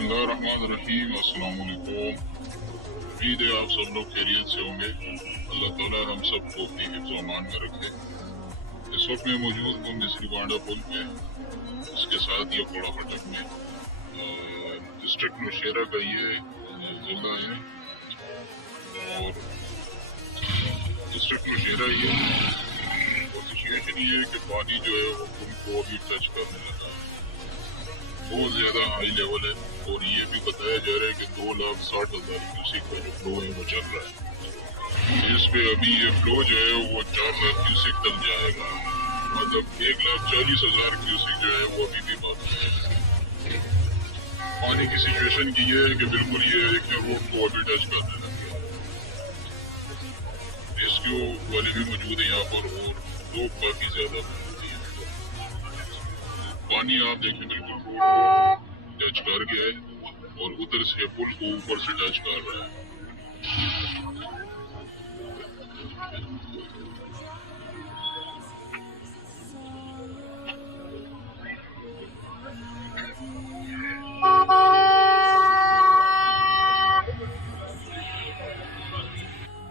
बिस्मिल्लाहिर्रहमानिर्रहीम। अस्सलाम वालेकुम। उम्मीद है आप सब लोग खैरियत से होंगे। अल्लाह ताला हम सबको अपनी हिफ्ज़ व अमान में रखे। इस वक्त मैं मौजूद हूँ मिस्री बांडा पुल पे, इसके साथ ये कोड़ा फटक में डिस्ट्रिक्ट नौशेरा का ये ज़िला है और डिस्ट्रिक्ट नौशेरा ये और सिचुएशन ये है कि पानी जो है वो पुल को अभी टच करने लगा है, बहुत ज़्यादा हाई लेवल है। और ये भी बताया जा रहा है कि 2,60,000 क्यूसेक का जो फ्लो है वो चल रहा है। इस पे अभी ये फ्लो जो है वो 4 लाख क्यूसेक तक जाएगा, मतलब 1,40,000 क्यूसेक जो है वो अभी भी बाकी है। पानी की सिचुएशन की ये है कि बिल्कुल ये एक रोड को अभी टच करने लग गया। रेस्क्यू वाले भी मौजूद है यहाँ पर और लोग काफी ज्यादा मौजूद हैं। पानी आप देखें बिल्कुल रोड को टच कर गया है और उधर से पुल को ऊपर से टच कर रहा है।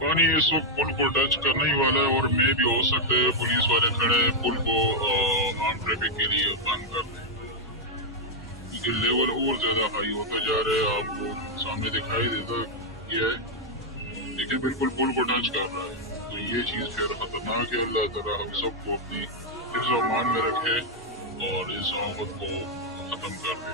पानी इस वक्त पुल को टच करने ही वाला है और मैं भी हो सकता है पुलिस वाले खड़े हैं पुल को आम ट्रैफिक के लिए बंद कर दें, क्योंकि लेवल और ज्यादा हाई होता जा रहा है। आपको सामने दिखाई देता है देखिए बिल्कुल पुल को टच कर रहा है, तो ये चीज फिर खतरनाक है। अल्लाह ताला हम सबको अपनी हिफ्ज़ व अमान में रखे और इस आफत को खत्म कर दे।